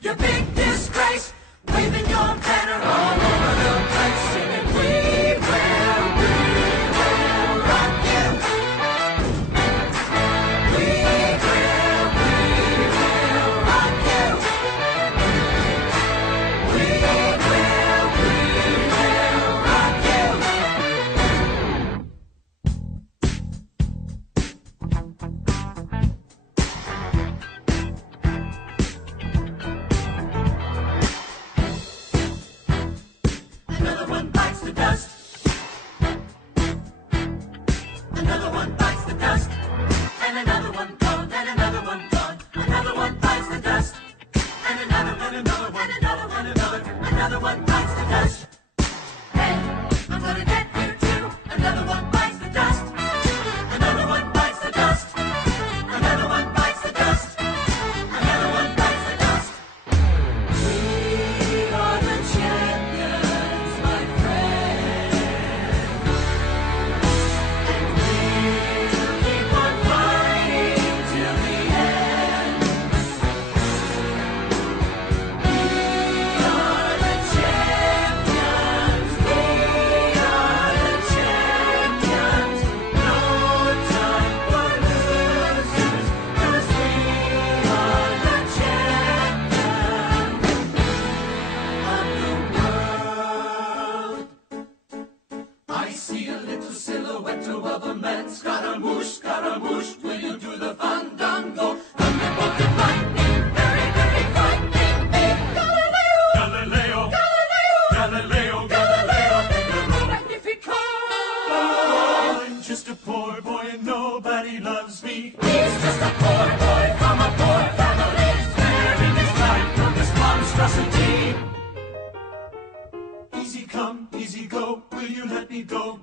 Your big disgrace, waving your banner all over the place, singing, we will rock you. We will rock you. We will rock Another one bites the dust. Another one bites the dust. And another one gone, and another one gone. Another one bites the dust. And another one, and another one, and another one, another one bites the dust. Hey, I'm gonna get you too. Another one bites the dust. Another one bites the dust. Another one bites the dust. Another one bites the dust. We are the champions, my friend. And we'll keep on fighting till the end. We are the champions. We are the champions. No time for losers, 'cause we are the champions of the world. I see a little silhouette of a man. Scaramouche, Scaramouche, will you do the fandango? Thunderbolt and lightning, very, very frightening me. Galileo, Galileo, Galileo, Galileo, Galileo, Magnifico. I'm just a poor boy and nobody loves me. He's just a poor boy from a poor family, sparing his life from this monstrosity. Easy come, easy go, will you let me go?